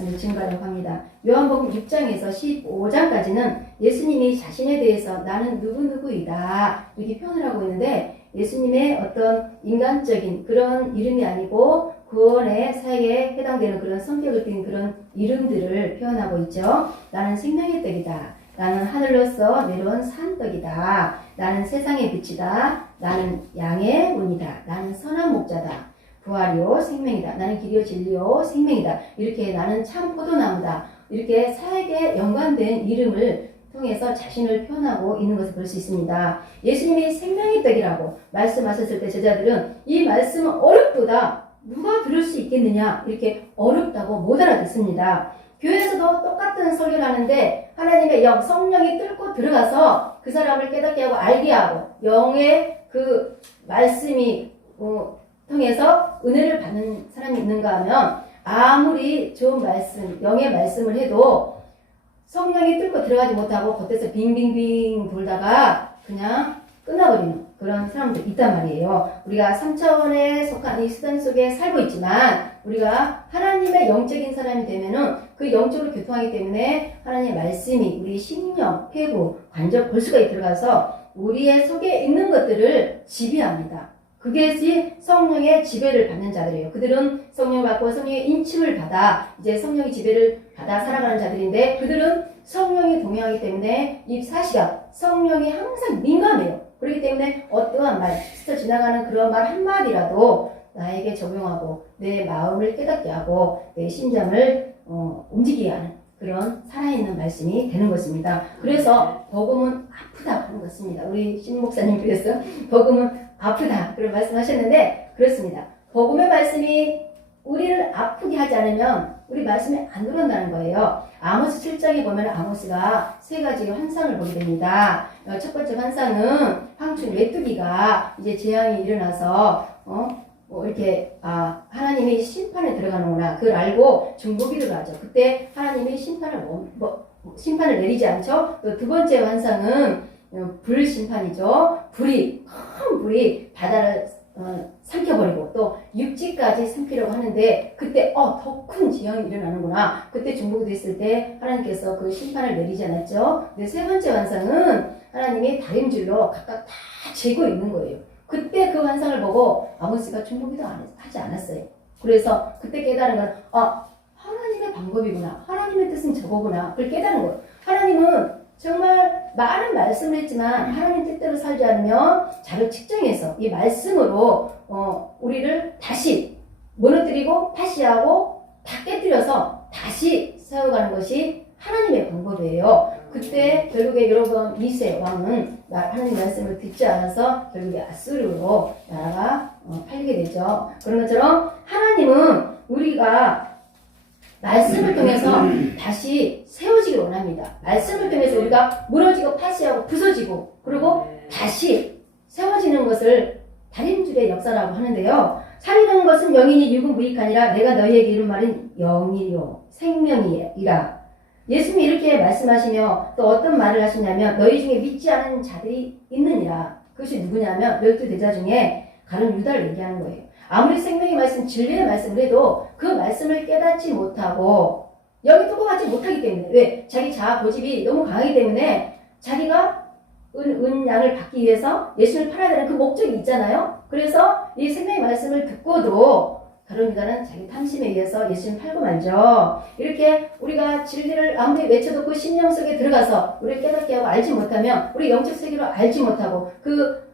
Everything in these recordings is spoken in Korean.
말씀을 증거하려고 합니다. 요한복음 6장에서 15장까지는 예수님이 자신에 대해서 나는 누구누구이다 이렇게 표현을 하고 있는데, 예수님의 어떤 인간적인 그런 이름이 아니고 구원의 사역에 해당되는 그런 성격을 띈 그런 이름들을 표현하고 있죠. 나는 생명의 떡이다. 나는 하늘로서 내려온 산떡이다. 나는 세상의 빛이다. 나는 양의 문이다. 나는 선한 목자다. 부활이요 생명이다. 나는 길이요 진리요 생명이다. 이렇게 나는 참 포도나무다. 이렇게 사역에 연관된 이름을 통해서 자신을 표현하고 있는 것을 볼 수 있습니다. 예수님이 생명의 떡이라고 말씀하셨을 때 제자들은 이 말씀은 어렵도다. 누가 들을 수 있겠느냐? 이렇게 어렵다고 못 알아듣습니다. 교회에서도 똑같은 설교를 하는데 하나님의 영, 성령이 뚫고 들어가서 그 사람을 깨닫게 하고 알게 하고 영의 그 말씀이 통해서 은혜를 받는 사람이 있는가 하면 아무리 좋은 말씀, 영의 말씀을 해도 성령이 뚫고 들어가지 못하고 겉에서 빙빙빙 돌다가 그냥 끝나버리는 그런 사람들 있단 말이에요. 우리가 3차원에 속한 이 수단 속에 살고 있지만 우리가 하나님의 영적인 사람이 되면은 그 영적으로 교통하기 때문에 하나님의 말씀이 우리 신령, 폐부, 관절, 골수가 들어가서 우리의 속에 있는 것들을 지배합니다. 그것이 성령의 지배를 받는 자들이에요. 그들은 성령을 받고 성령의 인침을 받아 이제 성령의 지배를 받아 살아가는 자들인데, 그들은 성령이 동행하기 때문에 입 사시가 성령이 항상 민감해요. 그렇기 때문에 어떠한 말, 스쳐 지나가는 그런 말 한마디라도 나에게 적용하고 내 마음을 깨닫게 하고 내 심장을 움직이게 하는 그런 살아있는 말씀이 되는 것입니다. 그래서 복음은 아프다 하는 것입니다. 우리 신 목사님께서 복음은 아프다 그런 말씀하셨는데 그렇습니다. 복음의 말씀이 우리를 아프게 하지 않으면 우리 말씀이 안 들어온다는 거예요. 아모스 7장에 보면 아모스가 세 가지 환상을 보게 됩니다. 첫 번째 환상은 황충 메뚜기가 이제 재앙이 일어나서 이렇게 하나님이 심판에 들어가는구나 그걸 알고 중보기도를 하죠. 그때 하나님이 심판을 내리지 않죠. 또 두 번째 환상은 불 심판이죠. 큰 불이 바다를 삼켜버리고 또 육지까지 삼키려고 하는데 그때 더 큰 재앙이 일어나는구나. 그때 중보기도 했을 때 하나님께서 그 심판을 내리지 않았죠. 근데 세 번째 환상은 하나님이 다림줄로 각각 다 재고 있는 거예요. 그때 그 환상을 보고 아모스가 중보기도 하지 않았어요. 그래서 그때 깨달은 건 하나님의 방법이구나. 하나님의 뜻은 저거구나. 그걸 깨달은 거예요. 하나님은 정말 많은 말씀을 했지만 하나님 뜻대로 살지 않으면 자를 측정해서 이 말씀으로 우리를 다시 무너뜨리고 파시하고 다 깨뜨려서 다시 세워가는 것이 하나님의 방법이에요. 그때 결국에 여러분 미세 왕은 하나님 말씀을 듣지 않아서 결국에 아수르로 나라가 팔리게 되죠. 그런 것처럼 하나님은 우리가 말씀을 통해서 다시 세워지길 원합니다. 말씀을 통해서 우리가 무너지고 파시하고 부서지고 그리고 다시 세워지는 것을 다림줄의 역사라고 하는데요. 살리는 것은 영이니 육은 무익하니라. 내가 너희에게 이른 말은 영이요 생명이라. 예수님이 이렇게 말씀하시며 또 어떤 말을 하시냐면 너희 중에 믿지 않은 자들이 있느니라. 그것이 누구냐면 12대자 중에 가룟 유다를 얘기하는 거예요. 아무리 생명의 말씀, 진리의 말씀을 해도 그 말씀을 깨닫지 못하고 영이 똑똑하지 못하기 때문에 왜? 자기 자아 고집이 너무 강하기 때문에 자기가 양을 받기 위해서 예수를 팔아야 되는 그 목적이 있잖아요. 그래서 이 생명의 말씀을 듣고도 가룟 유다는 자기 탐심에 의해서 예수를 팔고 말죠. 이렇게 우리가 진리를 아무리 외쳐듣고 심령 속에 들어가서 우리를 깨닫게 하고 알지 못하면 우리 영적 세계로 알지 못하고 그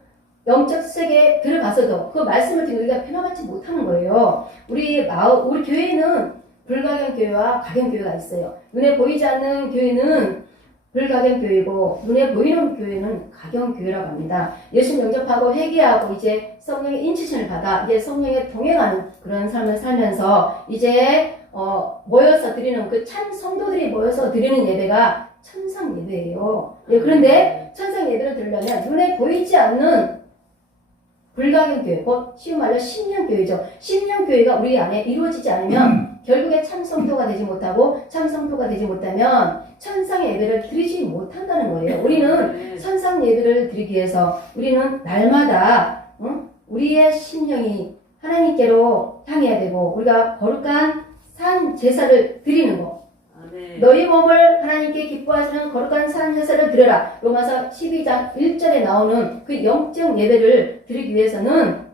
영적 세계에 들어가서도 그 말씀을 듣고 우리가 변화받지 못하는 거예요. 우리 교회는 불가경 교회와 가경 교회가 있어요. 눈에 보이지 않는 교회는 불가경 교회고 눈에 보이는 교회는 가경 교회라고 합니다. 예수님 영접하고 회개하고 이제 성령의 인치심을 받아 이제 성령에 동행하는 그런 삶을 살면서 이제 모여서 드리는 그 참 성도들이 모여서 드리는 예배가 천상 예배예요. 예, 그런데 천상 예배를 드리려면 눈에 보이지 않는 불가경 교회, 곧 쉬운 말로 심령교회죠. 심령교회가 우리 안에 이루어지지 않으면 결국에 참성도가 되지 못하고 참성도가 되지 못하면 천상의 예배를 드리지 못한다는 거예요. 우리는 천상 예배를 드리기 위해서 우리는 날마다 우리의 심령이 하나님께로 향해야 되고 우리가 거룩한 산 제사를 드리는 거. 아멘. 너희 몸을 하나님께 기뻐하시는 거룩한 산 제사를 드려라. 로마서 12장 1절에 나오는 그 영적 예배를 드리기 위해서는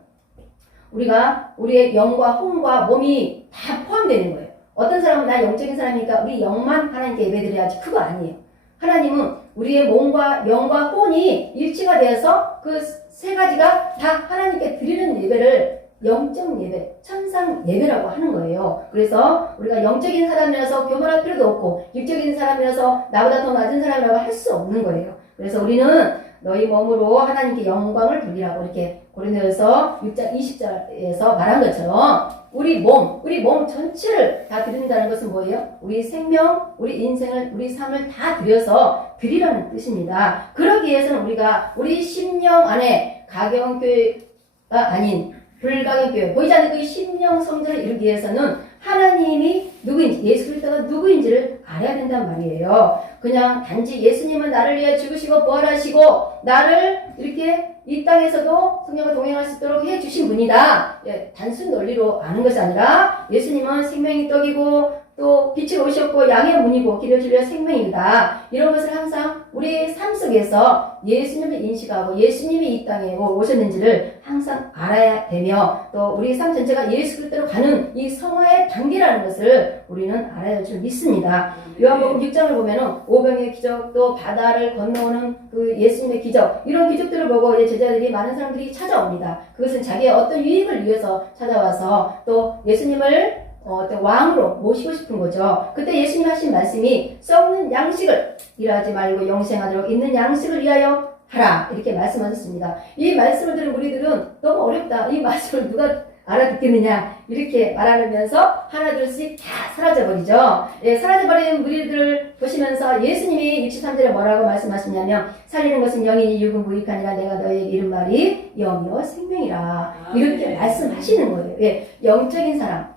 우리가 우리의 영과 혼과 몸이 다 포함되는 거예요. 어떤 사람은 나 영적인 사람이니까 우리 영만 하나님께 예배드려야지. 그거 아니에요. 하나님은 우리의 몸과 영과 혼이 일치가 되어서 그 세 가지가 다 하나님께 드리는 예배를 영적 예배, 천상 예배라고 하는 거예요. 그래서 우리가 영적인 사람이라서 교만할 필요도 없고 육적인 사람이라서 나보다 더 낮은 사람이라고 할 수 없는 거예요. 그래서 우리는 너희 몸으로 하나님께 영광을 돌리라고 이렇게 고린도전서 6장 20절에서 말한 것처럼 우리 몸 전체를 다 드린다는 것은 뭐예요? 우리 생명, 우리 인생을, 우리 삶을 다 드려서 드리라는 뜻입니다. 그러기 위해서는 우리가 우리 심령 안에 가경교회가 아닌 불가경교회, 보이지 않는 그 심령 성전을 이루기 위해서는 하나님이 누구인지, 예수 그리스도가 누구인지를 알아야 된단 말이에요. 그냥 단지 예수님은 나를 위해 죽으시고 부활하시고 나를 이렇게 이 땅에서도 성령과 동행할 수 있도록 해주신 분이다. 예, 단순 논리로 아는 것이 아니라 예수님은 생명의 떡이고 또 빛이 오셨고 양의 문이고 길을 진리의 생명입니다. 이런 것을 항상 우리의 삶 속에서 예수님을 인식하고 예수님이 이 땅에 오셨는지를 항상 알아야 되며 또 우리 삶 전체가 예수 그리스도로 가는 이 성화의 단계라는 것을 우리는 알아야 할 줄 믿습니다. 요한복음 6장을 보면은 오병의 기적 또 바다를 건너오는 그 예수님의 기적 이런 기적들을 보고 이제 제자들이 많은 사람들이 찾아옵니다. 그것은 자기의 어떤 유익을 위해서 찾아와서 또 예수님을 어떤 왕으로 모시고 싶은 거죠. 그때 예수님 하신 말씀이 썩는 양식을 일하지 말고 영생하도록 있는 양식을 위하여 하라 이렇게 말씀하셨습니다. 이 말씀을 들은 우리들은 너무 어렵다. 이 말씀을 누가 알아듣겠느냐 이렇게 말하면서 하나둘씩 다 사라져버리죠. 예, 사라져버린 무리들을 보시면서 예수님이 63절에 뭐라고 말씀하시냐면 살리는 것은 영이니 육은 무익하니라 내가 너희에게 이른 말이 영이요 생명이라 이렇게 말씀하시는 거예요. 예, 영적인 사람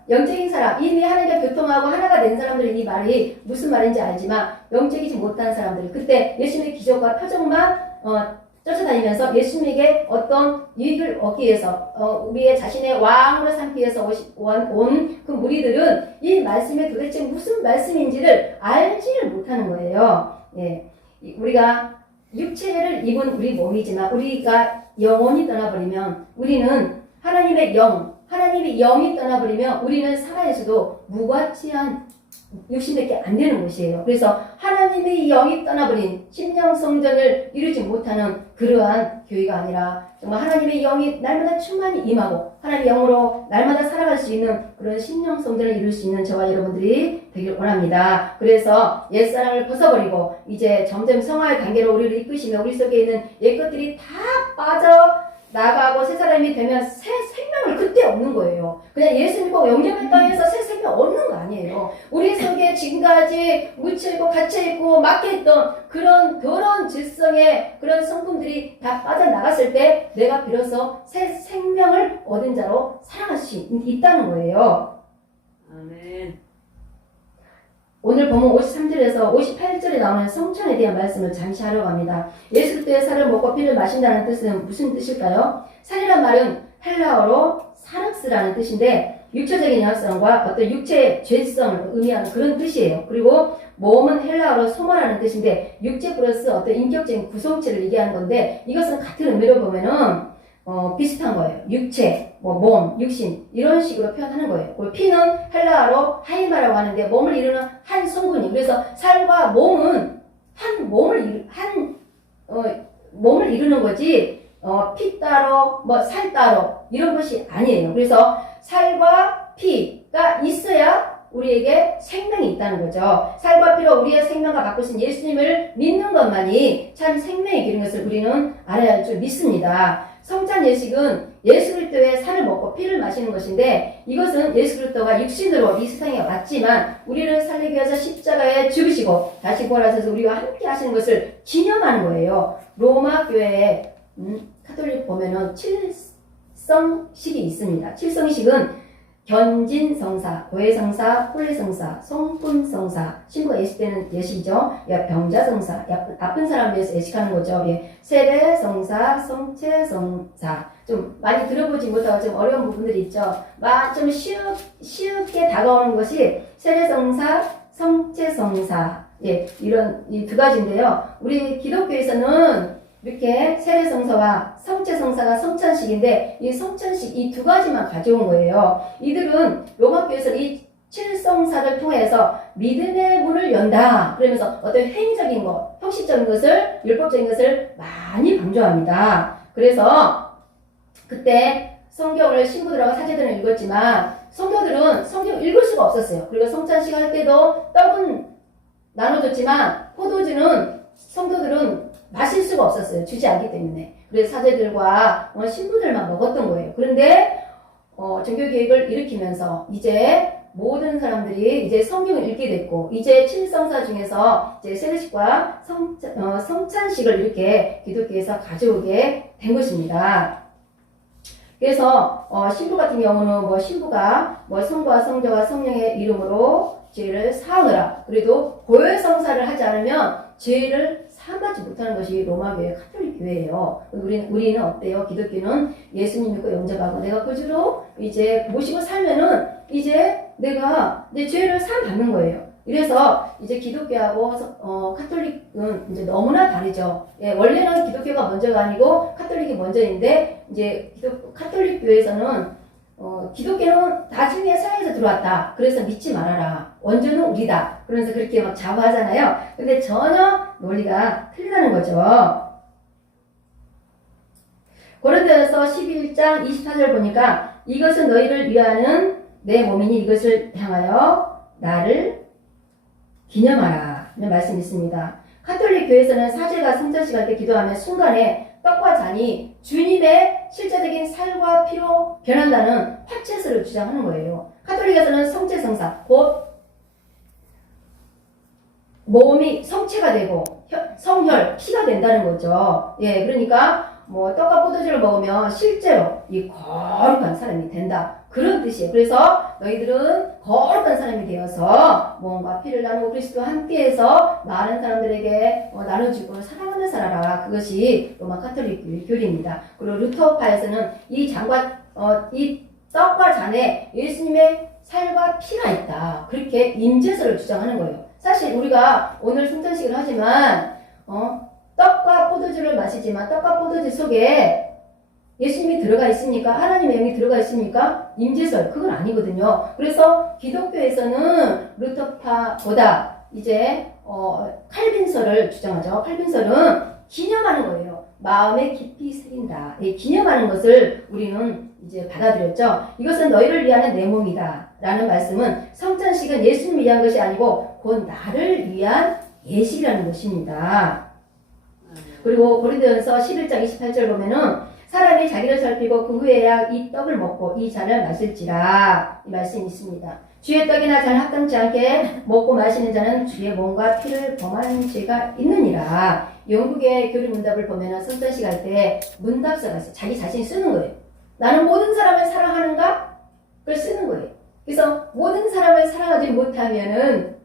이미 하나님과 교통하고 하나가 된 사람들은 이 말이 무슨 말인지 알지만 영적이지 못한 사람들 그때 예수님의 기적과 표적만 쫓아다니면서 예수님에게 어떤 유익을 얻기 위해서 우리의 자신의 왕으로 삼기 위해서 온 그 무리들은 이 말씀이 도대체 무슨 말씀인지를 알지를 못하는 거예요. 예, 우리가 육체를 입은 우리 몸이지만 우리가 영혼이 떠나버리면 우리는 하나님의 영이 떠나버리면 우리는 살아있어도 무가치한 육신밖에 안 되는 것이에요. 그래서 하나님의 영이 떠나버린 심령 성전을 이루지 못하는 그러한 교회가 아니라 정말 하나님의 영이 날마다 충만히 임하고 하나님의 영으로 날마다 살아갈 수 있는 그런 심령 성전을 이룰 수 있는 저와 여러분들이 되길 원합니다. 그래서 옛사람을 벗어버리고 이제 점점 성화의 단계로 우리를 이끄시며 우리 속에 있는 옛것들이 다 빠져 나가고 새 사람이 되면 새 생명을 그때 얻는 거예요. 그냥 예수 믿고 영접의 땅에서 새 생명 얻는 거 아니에요. 우리 속에 지금까지 묻혀있고 갇혀있고 막혀있던 그런 더러운 질성의 그런 성품들이 다 빠져나갔을 때 내가 비로소 새 생명을 얻은 자로 살아갈 수 있다는 거예요. 아멘. 오늘 본문 53절에서 58절에 나오는 성찬에 대한 말씀을 잠시 하려고 합니다. 예수 그리스도의 살을 먹고 피를 마신다는 뜻은 무슨 뜻일까요? 살이란 말은 헬라어로 사륵스라는 뜻인데 육체적인 영성과 어떤 육체의 죄성을 의미하는 그런 뜻이에요. 그리고 몸은 헬라어로 소마라는 뜻인데 육체 플러스 어떤 인격적인 구성체를 얘기하는 건데 이것은 같은 의미로 보면은 비슷한 거예요. 육체, 몸, 육신 이런 식으로 표현하는 거예요. 그리고 피는 헬라어로 하이마라고 하는데 몸을 이루는 한 성분이 그래서 살과 몸은 한 몸을 이루는 거지 피 따로 살 따로 이런 것이 아니에요. 그래서 살과 피가 있어야 우리에게 생명이 있다는 거죠. 살과 피로 우리의 생명과 바꾸신 예수님을 믿는 것만이 참 생명이 기른 것을 우리는 알아야 할 줄 믿습니다. 성찬 예식은 예수 그리스도의 살을 먹고 피를 마시는 것인데 이것은 예수 그리스도가 육신으로 이 세상에 왔지만 우리를 살리기 위해서 십자가에 죽으시고 다시 부활하셔서 우리와 함께 하시는 것을 기념하는 거예요. 로마 교회에 카톨릭 보면은 칠성식이 있습니다. 칠성식은 견진성사, 고해성사, 혼례성사, 성품성사, 신부가 예식되는 예식이죠. 병자성사, 아픈 사람을 위해서 예식하는 거죠. 세례성사, 성체성사. 좀 많이 들어보지 못하고 좀 어려운 부분들이 있죠. 좀 쉽게 다가오는 것이 세례성사, 성체성사. 이런 이 두 가지인데요. 우리 기독교에서는 이렇게 세례성사와 성체성사가 성찬식인데 이 성찬식 이 두 가지만 가져온 거예요. 이들은 로마교에서는 이 7성사를 통해서 믿음의 문을 연다. 그러면서 어떤 행위적인 것, 형식적인 것을, 율법적인 것을 많이 강조합니다. 그래서 그때 성경을 신부들하고 사제들은 읽었지만 성도들은 성경을 읽을 수가 없었어요. 그리고 성찬식 할 때도 떡은 나눠줬지만 포도주는 성도들은 마실 수가 없었어요. 주지 않기 때문에. 그래서 사제들과 신부들만 먹었던 거예요. 그런데 종교개혁을 일으키면서 이제 모든 사람들이 이제 성경을 읽게 됐고 이제 칠성사 중에서 이제 세례식과 성찬식을 이렇게 기독교에서 가져오게 된 것입니다. 그래서 신부 같은 경우는 신부가 성부와 성자와 성령의 이름으로 죄를 사하느라 그래도 고해성사를 하지 않으면 죄를 사함받지 못하는 것이 로마교회 카톨릭 교회예요. 우리는 어때요? 기독교는 예수님 믿고 영접하고 내가 구주로 이제 모시고 살면은 이제 내가 내 죄를 사함받는 거예요. 이래서 이제 기독교하고 카톨릭은 이제 너무나 다르죠. 원래는 기독교가 먼저가 아니고 카톨릭이 먼저인데 이제 카톨릭 교회에서는 기독교는 나중에 서양에서 들어왔다. 그래서 믿지 말아라. 원조는 우리다. 그러면서 그렇게 막 자부하잖아요. 근데 전혀 논리가 틀리다는 거죠. 고린도전서 11장 24절 보니까 이것은 너희를 위하는 내 몸이니 이것을 향하여 나를 기념하라. 이런 말씀이 있습니다. 카톨릭 교회에서는 사제가 성찬식 할 때 기도하면 순간에 떡과 잔이 주님의 실제적인 살과 피로 변한다는 화채설을 주장하는 거예요. 카톨릭에서는 성체성사, 곧 몸이 성체가 되고 성혈, 피가 된다는 거죠. 그러니까 떡과 포도주를 먹으면 실제로 이 거룩한 사람이 된다. 그런 뜻이에요. 그래서 너희들은 거룩한 사람이 되어서 몸과 피를 나누고 그리스도와 함께해서 많은 사람들에게 나눠주고 사랑하며 살아라. 그것이 로마 카톨릭 교리입니다. 그리고 루터파에서는 이 떡과 잔에 예수님의 살과 피가 있다. 그렇게 임재설을 주장하는 거예요. 사실 우리가 오늘 성찬식을 하지만 떡과 포도주를 마시지만 떡과 포도주 속에 예수님이 들어가 있습니까? 하나님의 영이 들어가 있습니까? 임재설 그건 아니거든요. 그래서 기독교에서는 루터파보다 이제 칼빈설을 주장하죠. 칼빈설은 기념하는 거예요. 마음에 깊이 새긴다. 기념하는 것을 우리는 이제 받아들였죠. 이것은 너희를 위하는 내 몸이다. 라는 말씀은 성찬식은 예수님을 위한 것이 아니고 곧 나를 위한 예식이라는 것입니다. 그리고 고린도전서 11장 28절 보면은 사람이 자기를 살피고 그 후에야 이 떡을 먹고 이 잔을 마실지라 이 말씀이 있습니다. 주의 떡이나 잔 합당치 않게 먹고 마시는 자는 주의 몸과 피를 범하는 죄가 있느니라. 영국의 교리 문답을 보면은 성찬식 할 때 문답서가 있어요. 자기 자신이 쓰는 거예요. 나는 모든 사람을 사랑하는가? 그걸 쓰는 거예요. 그래서 모든 사람을 사랑하지 못하면은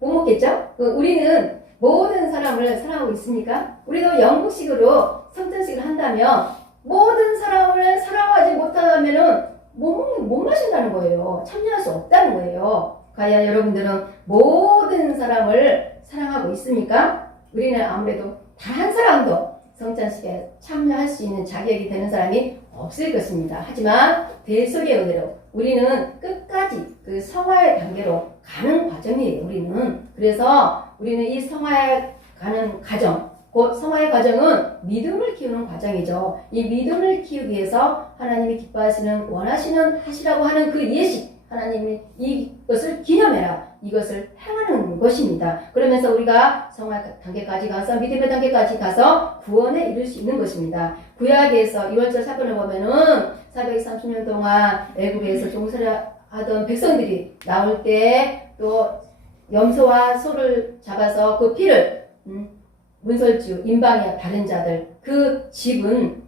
못 먹겠죠? 우리는 모든 사람을 사랑하고 있습니까? 우리도 영국식으로 성찬식을 한다면 모든 사람을 사랑하지 못하면은 못 마신다는 거예요. 참여할 수 없다는 거예요. 과연 여러분들은 모든 사람을 사랑하고 있습니까? 우리는 아무래도 단 한 사람도 성찬식에 참여할 수 있는 자격이 되는 사람이 없을 것입니다. 하지만 대속의 은혜로 우리는 끝까지 그 성화의 단계로 가는 과정이에요. 그래서 우리는 이 성화에 가는 과정, 곧 성화의 과정은 믿음을 키우는 과정이죠. 이 믿음을 키우기 위해서 하나님이 기뻐하시는 원하시는 하시라고 하는 그 예식, 하나님이 이것을 기념해라. 이것을 행하는 것입니다. 그러면서 우리가 성화 단계까지 가서 믿음의 단계까지 가서 구원에 이를 수 있는 것입니다. 구약에서 2월절 사건을 보면은 430년 동안 애굽에서 종살이하던 백성들이 나올 때 또 염소와 소를 잡아서 그 피를 문설주, 임방이와 다른 자들 그 집은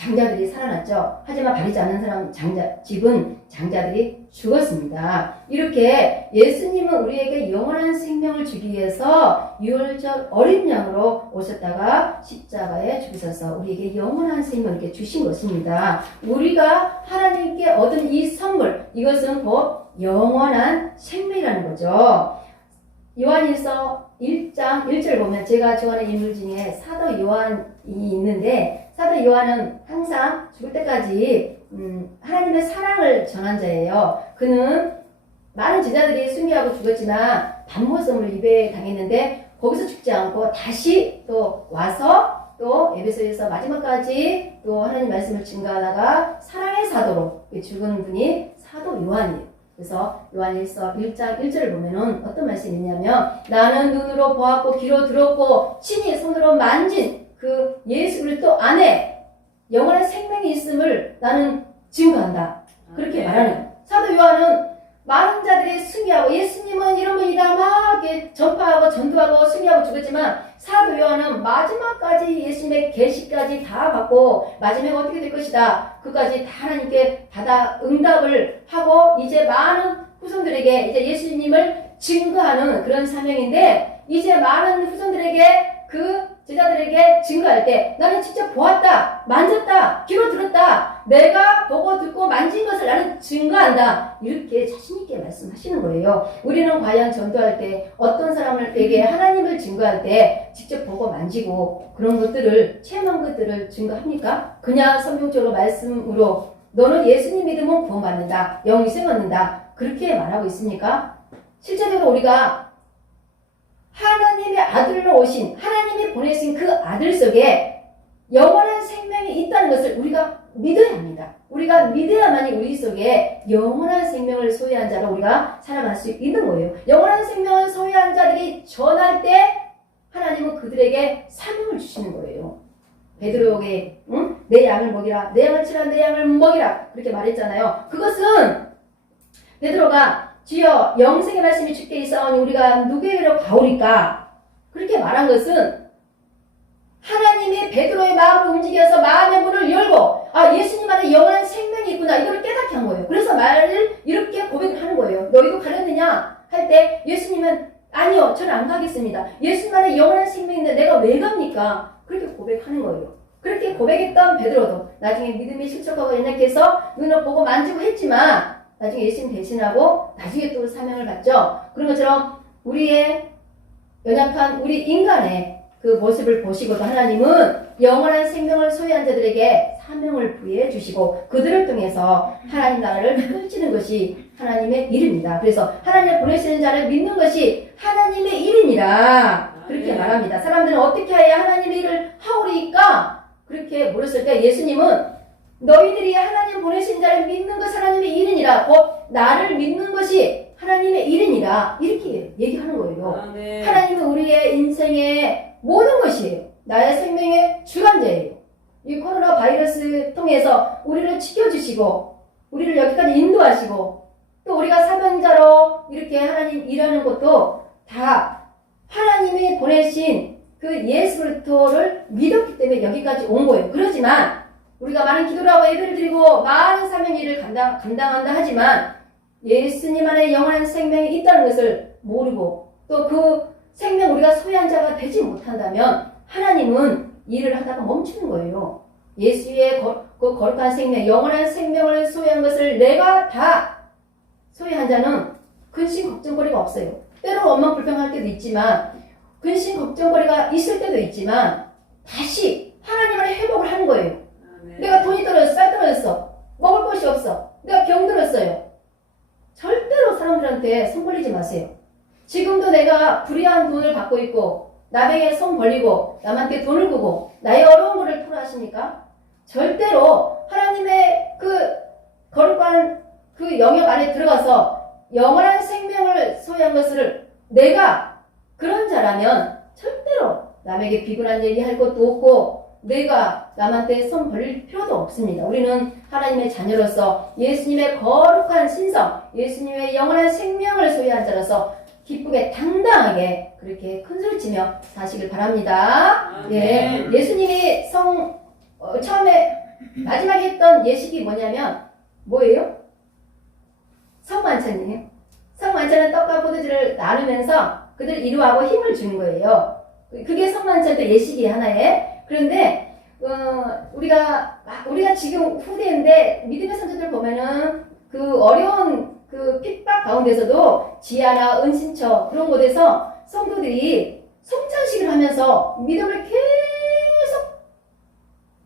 장자들이 살아났죠. 하지만 바르지 않는 사람 집은 장자들이 죽었습니다. 이렇게 예수님은 우리에게 영원한 생명을 주기 위해서 유월절 어린 양으로 오셨다가 십자가에 죽으셔서 우리에게 영원한 생명을 이렇게 주신 것입니다. 우리가 하나님께 얻은 이 선물, 이것은 곧 영원한 생명이라는 거죠. 요한일서 1장 1절 보면 제가 좋아하는 인물 중에 사도 요한이 있는데, 사도 요한은 항상 죽을 때까지 하나님의 사랑을 전한 자예요. 그는 많은 제자들이 순교하고 죽었지만 반모섬을 입에 당했는데 거기서 죽지 않고 다시 또 와서 또 에베소에서 마지막까지 또 하나님 말씀을 증거하다가 사랑의 사도로 죽은 분이 사도 요한이에요. 그래서 요한일서 1장 1절을 보면은 어떤 말씀이 있냐면, 나는 눈으로 보았고 귀로 들었고 친히 손으로 만진 그 예수 그리스도 안에 영원한 생명이 있음을 나는 증거한다. 그렇게 말하는. 사도 요한은 많은 자들이 순교하고 예수님은 이런 분이다 막 이렇게 전파하고 전도하고 순교하고 죽었지만, 사도 요한은 마지막까지 예수님의 계시까지 다 받고 마지막에 어떻게 될 것이다, 그까지 다 하나님께 받아 응답을 하고 이제 많은 후손들에게 이제 예수님을 증거하는 그런 사명인데, 이제 많은 후손들에게 그 제자들에게 증거할 때 나는 직접 보았다, 만졌다, 귀로 들었다, 내가 보고 듣고 만진 것을 나는 증거한다, 이렇게 자신있게 말씀하시는 거예요. 우리는 과연 전도할 때 어떤 사람에게 하나님을 증거할 때 직접 보고 만지고 그런 것들을, 체험한 것들을 증거합니까? 그냥 성경적으로 말씀으로 너는 예수님 믿으면 구원받는다, 영생을 얻는다, 그렇게 말하고 있습니까? 실제적으로 우리가 하나님의 아들로 오신, 하나님이 보내신 그 아들 속에 영원한 생명이 있다는 것을 우리가 믿어야 합니다. 우리가 믿어야만이 우리 속에 영원한 생명을 소유한 자로 우리가 살아갈 수 있는 거예요. 영원한 생명을 소유한 자들이 전할 때 하나님은 그들에게 사명을 주시는 거예요. 베드로에게 내 양을 먹이라, 내 양을 치라, 내 양을 먹이라, 그렇게 말했잖아요. 그것은 베드로가 주여 영생의 말씀이 주께 있사오니 우리가 누구에게로 가오리까, 그렇게 말한 것은 하나님이 베드로의 마음을 움직여서 마음의 문을 열고, 아, 예수님 안에 영원한 생명이 있구나, 이걸 깨닫게 한 거예요. 그래서 말을 이렇게 고백을 하는 거예요. 너희도 가려느냐 할 때 예수님은 아니요, 저는 안 가겠습니다. 예수님 안에 영원한 생명이 있는데 내가 왜 갑니까? 그렇게 고백하는 거예요. 그렇게 고백했던 베드로도 나중에 믿음이 실족하고 연약해서 눈을 보고 만지고 했지만 나중에 예수님 대신하고 나중에 또 사명을 받죠. 그런 것처럼 우리의 연약한 우리 인간의 그 모습을 보시고도 하나님은 영원한 생명을 소유한 자들에게 사명을 부여해 주시고 그들을 통해서 하나님 나라를 펼치는 것이 하나님의 일입니다. 그래서 하나님을 보내시는 자를 믿는 것이 하나님의 일이니라, 그렇게 말합니다. 사람들은 어떻게 해야 하나님의 일을 하오리까? 그렇게 물었을 때 예수님은 너희들이 하나님 보내신 자를 믿는 것이 하나님의 일이니라, 곧 나를 믿는 것이 하나님의 일이니라, 이렇게 얘기하는 거예요. 하나님은 우리의 인생의 모든 것이에요. 나의 생명의 주관자예요. 이 코로나 바이러스 통해서 우리를 지켜주시고 우리를 여기까지 인도하시고 또 우리가 사명자로 이렇게 하나님 일하는 것도 다 하나님이 보내신 그 예수 그리스도를 믿었기 때문에 여기까지 온 거예요. 그렇지만 우리가 많은 기도를 하고 예배를 드리고 많은 사명 일을 감당한다 하지만 예수님 안에 영원한 생명이 있다는 것을 모르고 또 그 생명 우리가 소유한 자가 되지 못한다면 하나님은 일을 하다가 멈추는 거예요. 예수의 그 거룩한 생명, 영원한 생명을 소유한 것을 내가 다 소유한 자는 근심 걱정거리가 없어요. 때로 원망불평할 때도 있지만 근심 걱정거리가 있을 때도 있지만 다시 하나님을 회복을 하는 거예요. 내가 돈이 떨어졌어, 쌀 떨어졌어, 먹을 것이 없어, 내가 병들었어요. 절대로 사람들한테 손 벌리지 마세요. 지금도 내가 불의한 돈을 받고 있고 남에게 손 벌리고 남한테 돈을 꾸고 나의 어려운 거를 토로하십니까? 절대로 하나님의 그 거룩한 그 영역 안에 들어가서 영원한 생명을 소유한 것을 내가 그런 자라면 절대로 남에게 비굴한 얘기 할 것도 없고 내가 남한테 손 벌릴 필요도 없습니다. 우리는 하나님의 자녀로서 예수님의 거룩한 신성, 예수님의 영원한 생명을 소유한 자로서 기쁘게 당당하게 그렇게 큰소리치며 사시길 바랍니다. 예, 예수님이 처음에 마지막에 했던 예식이 뭐냐면 뭐예요? 성만찬이에요. 성만찬은 떡과 포도주를 나누면서 그들 이루하고 힘을 주는 거예요. 그게 성만찬도 예식이 하나에. 그런데 우리가 지금 후대인데 믿음의 선조들 보면은 그 어려운 그 핍박 가운데서도 지하나 은신처 그런 곳에서 성도들이 성찬식을 하면서 믿음을 계속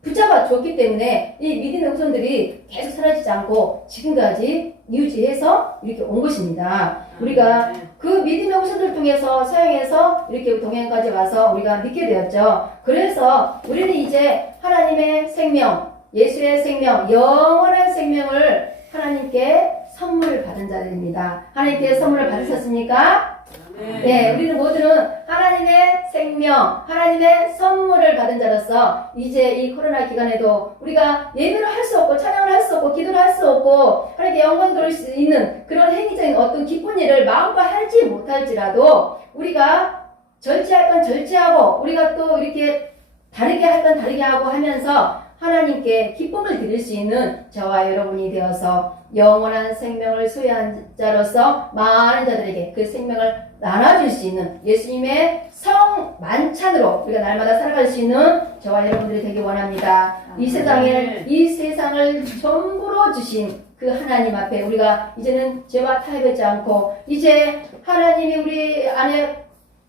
붙잡아 줬기 때문에 이 믿음의 후손들이 계속 사라지지 않고 지금까지 유지해서 이렇게 온 것입니다. 우리가 그 믿음의 후손들 통해서 서양에서 이렇게 동양까지 와서 우리가 믿게 되었죠. 그래서 우리는 이제 하나님의 생명, 예수의 생명, 영원한 생명을 하나님께 선물을 받은 자들입니다. 하나님께 선물을 받으셨습니까? 네, 우리는 모두는 하나님의 생명, 하나님의 선물을 받은 자로서 이제 이 코로나 기간에도 우리가 예배를 할 수 없고 찬양을 할 수 없고 기도를 할 수 없고 하나님께 영광 돌릴 수 있는 그런 행위적인 어떤 기쁜 일을 마음껏 하지 못할지라도 우리가 절제할 건 절제하고 우리가 또 이렇게 다르게 할 건 다르게 하고 하면서 하나님께 기쁨을 드릴 수 있는 저와 여러분이 되어서 영원한 생명을 소유한 자로서 많은 자들에게 그 생명을 나눠줄 수 있는 예수님의 성만찬으로 우리가 날마다 살아갈 수 있는 저와 여러분들이 되기 원합니다. 이 세상을 전부로 주신 그 하나님 앞에 우리가 이제는 죄와 타협하지 않고 이제 하나님이 우리 안에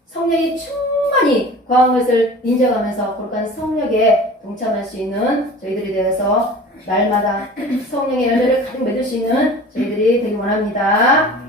성령이 충만히 거한 것을 인정하면서 거룩한 성령에 동참할 수 있는 저희들이 되어서 날마다 성령의 열매를 가득 맺을 수 있는 저희들이 되기 원합니다.